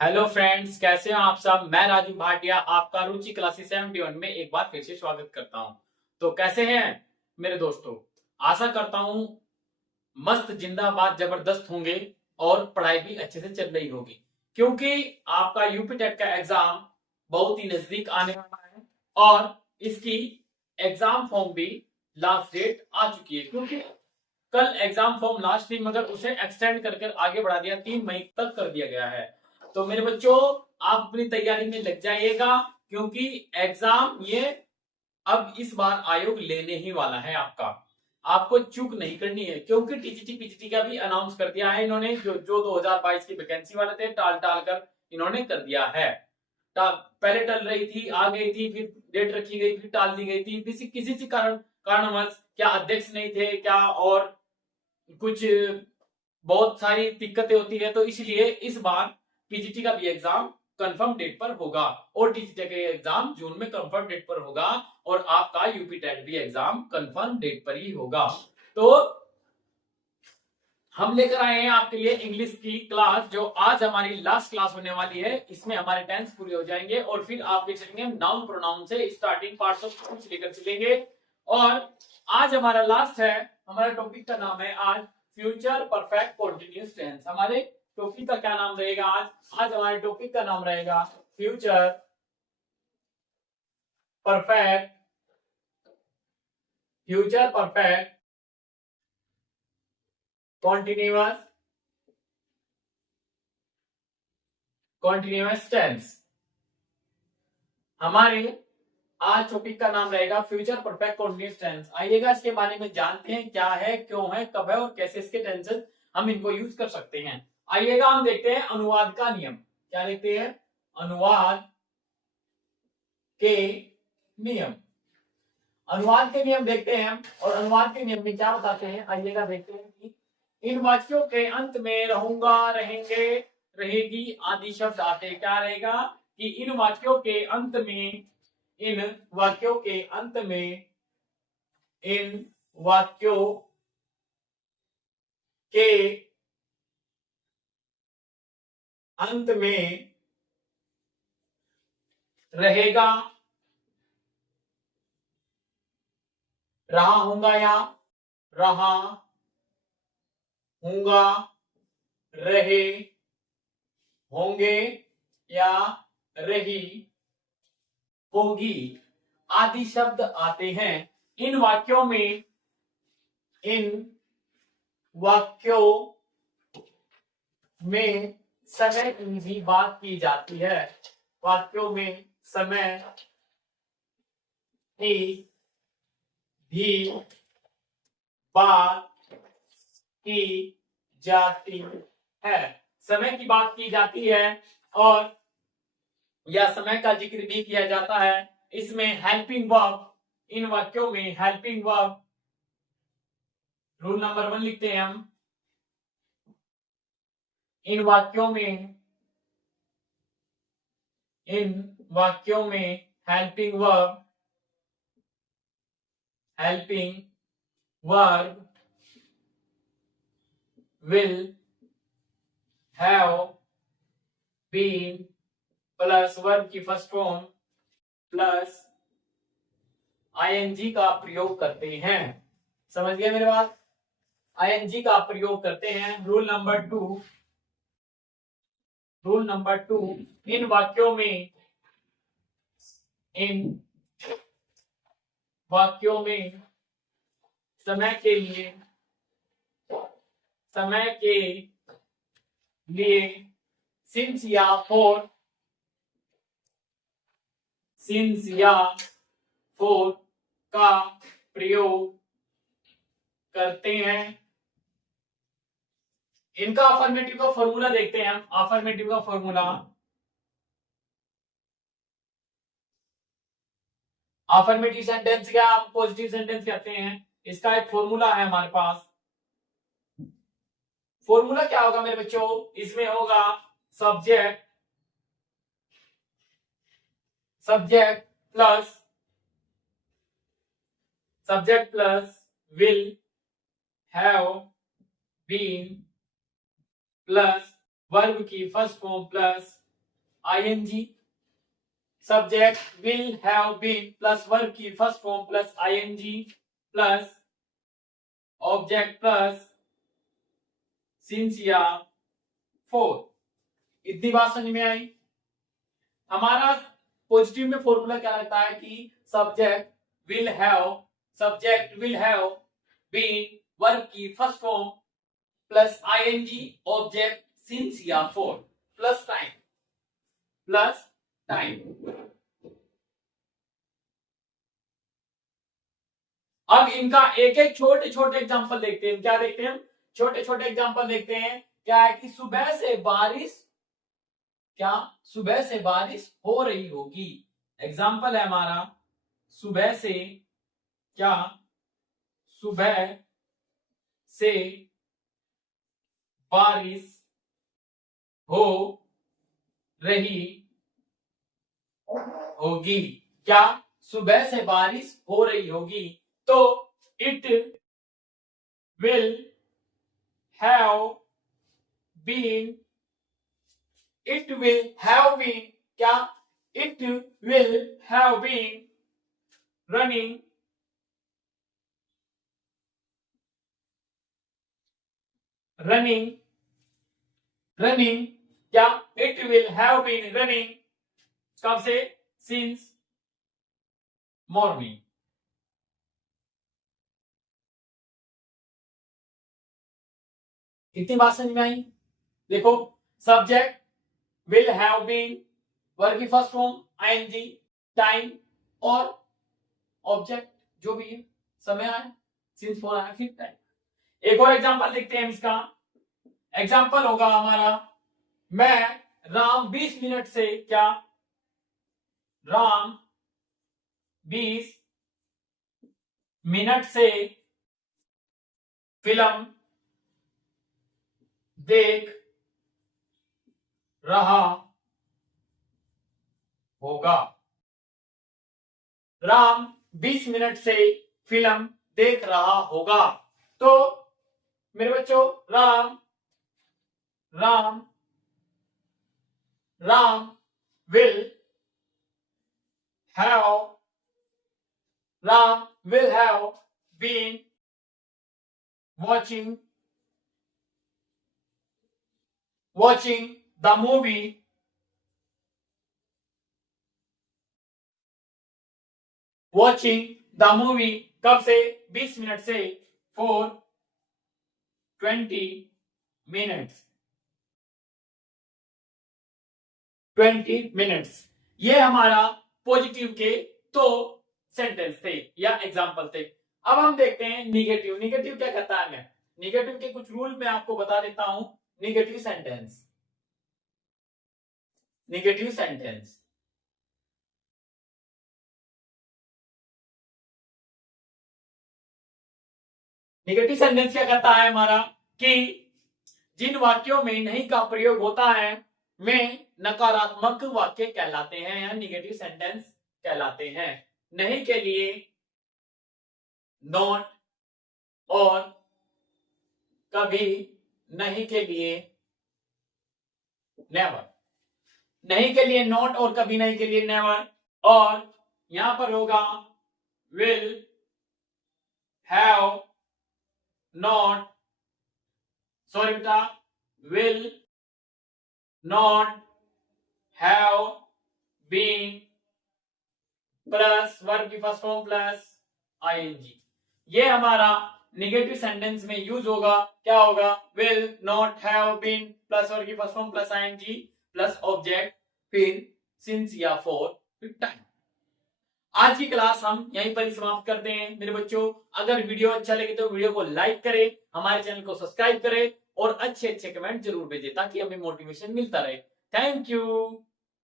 Hello friends, कैसे हो आप सब। मैं राजू भाटिया आपका रुचि क्लासेस 71 में एक बार फिर से स्वागत करता हूं। तो कैसे हैं मेरे दोस्तों। आशा करता हूं मस्त जिंदाबाद जबरदस्त होंगे और पढ़ाई भी अच्छे से चल रही होगी, क्योंकि आपका यूपी टेट का एग्जाम बहुत ही नजदीक आने वाला है और इसकी एग्जाम फॉर्म भी लास्ट डेट आ चुकी है। क्योंकि कल एग्जाम फॉर्म लास्ट थी, मगर उसे एक्सटेंड कर आगे बढ़ा दिया, 3 मई तक कर दिया गया है। तो मेरे बच्चों, आप अपनी तैयारी में लग जाइएगा, क्योंकि एग्जाम ये अब इस बार आयोग लेने ही वाला है आपका। आपको चूक नहीं करनी है, क्योंकि टीजीटी पीजीटी का भी अनाउंस कर दिया है इन्होंने। जो 2022 की वैकेंसी वाले थे, टाल टाल कर इन्होंने कर दिया है। पहले टल रही थी, आ गई थी, फिर डेट रखी गई, फिर टाल दी गई थी, किसी किसी कारणवश, क्या अध्यक्ष नहीं थे क्या, और कुछ बहुत सारी दिक्कतें होती है। तो इसलिए इस बार पीजीटी का भी एग्जाम कंफर्म डेट पर होगा और टीजीटी का एग्जाम जून में कंफर्म डेट पर होगा और आपका यूपी टेट भी एग्जाम कंफर्म डेट पर ही होगा। तो हम लेकर आए हैं आपके लिए इंग्लिश की क्लास, जो आज हमारी लास्ट क्लास होने वाली है। इसमें हमारे टेंस पूरे हो जाएंगे और फिर आपके चलेंगे नाउन प्रोनाउन से स्टार्टिंग पार्ट्स ऑफ स्पीच लेकर चलेंगे। और आज हमारा लास्ट है, हमारा टॉपिक का नाम है आज फ्यूचर परफेक्ट कॉन्टिन्यूअस टेंस। हमारे टॉपिक का क्या नाम रहेगा आज हमारे टॉपिक का नाम रहेगा फ्यूचर परफेक्ट कॉन्टिन्यूअस टेंस। हमारे आज टॉपिक का नाम रहेगा फ्यूचर परफेक्ट कॉन्टिन्यूअस टेंस। आइएगा इसके बारे में जानते हैं, क्या है, क्यों है, कब है और कैसे इसके टेंसेस हम इनको यूज कर सकते हैं। आइएगा हम देखते हैं अनुवाद का नियम। क्या देखते हैं? अनुवाद के नियम। अनुवाद के नियम देखते हैं हम, और अनुवाद के नियम में क्या बताते हैं, आइएगा देखते हैं कि इन वाक्यों के अंत में रहूंगा, रहेंगे, रहेगी आदि शब्द आते। क्या रहेगा कि इन वाक्यों के अंत में, इन वाक्यों के अंत में, इन वाक्यों के अंत में रहेगा, रहा हूंगा या रहा हूंगा, रहे होंगे या रही होगी आदि शब्द आते हैं। इन वाक्यों में, इन वाक्यों में समय की भी बात की जाती है। वाक्यों में समय की भी बात की जाती है। समय की बात की जाती है और या समय का जिक्र भी किया जाता है। इसमें हेल्पिंग वर्ब, इन वाक्यों में हेल्पिंग वर्ब, रूल नंबर 1 लिखते हैं हम। इन वाक्यों में, इन वाक्यों में helping verb, helping verb will have been plus verb की फर्स्ट फॉर्म प्लस आईएनजी का प्रयोग करते हैं। समझ गए मेरे बात? आईएनजी का प्रयोग करते हैं। रूल नंबर 2, इन वाक्यों में, इन वाक्यों में समय के लिए, समय के लिए सिंस या फॉर, सिंस या फॉर का प्रयोग करते हैं। इनका अफर्मेटिव का फॉर्मूला देखते हैं हम। अफर्मेटिव का फॉर्मूला, अफर्मेटिव सेंटेंस क्या पॉजिटिव सेंटेंस कहते हैं, इसका एक फॉर्मूला है हमारे पास। फॉर्मूला क्या होगा मेरे बच्चों? इसमें होगा subject, subject plus will have been plus verb की first form plus ing, subject will have been plus verb की first form plus ing plus object plus since या फोर। इतनी बात समझ में आई। हमारा पॉजिटिव में फॉर्मूला क्या रहता है कि subject will have been verb की first form plus ING object since या फॉर प्लस टाइम। अब इनका एक एक छोटे छोटे एग्जांपल देखते हैं। क्या देखते हैं? छोटे छोटे एग्जांपल देखते हैं। क्या है कि सुबह से बारिश हो रही होगी। एग्जांपल है हमारा सुबह से बारिश हो रही होगी। क्या? सुबह से बारिश हो रही होगी। तो इट विल हैव बीन क्या? It will have been running क्या? It will have been running कब से? Since morning. इतनी बात समझ में आई? देखो, subject will have been, verb की फर्स्ट फॉर्म आईएनजी, टाइम और ऑब्जेक्ट जो भी है, समय आया, सिंस फॉर आया, फिर टाइम। एक और एग्जांपल देखते हैं इसका। एग्जांपल होगा हमारा राम 20 मिनट से फिल्म देख रहा होगा। राम 20 मिनट से फिल्म देख रहा होगा। तो मेरे बच्चों, Ram will have been watching the movie कब से? 20 मिनट से for 20 मिनट्स। ये हमारा पॉजिटिव के तो सेंटेंस थे या एग्जाम्पल थे। अब हम देखते हैं निगेटिव क्या कहता है। मैं निगेटिव के कुछ रूल में आपको बता देता हूं। निगेटिव सेंटेंस क्या कहता है हमारा कि जिन वाक्यों में नहीं का प्रयोग होता है वे नकारात्मक वाक्य कहलाते हैं या निगेटिव सेंटेंस कहलाते हैं। नहीं के लिए नॉट और कभी नहीं के लिए नेवर। नहीं के लिए नॉट और कभी नहीं के लिए नेवर। और यहां पर होगा विल हैव नॉट, सॉरी बेटा, will not have been plus verb की फर्स्ट फॉर्म प्लस आईएनजी। ये हमारा निगेटिव सेंटेंस में यूज होगा। क्या होगा? Will not have been plus verb की first form plus ING plus object फिर सिंस या फॉर फिर टाइम। आज की क्लास हम यहीं पर ही समाप्त करते हैं। मेरे बच्चों, अगर वीडियो अच्छा लगे तो वीडियो को लाइक करें, हमारे चैनल को सब्सक्राइब करें और अच्छे अच्छे कमेंट जरूर भेजें ताकि हमें मोटिवेशन मिलता रहे। Thank you.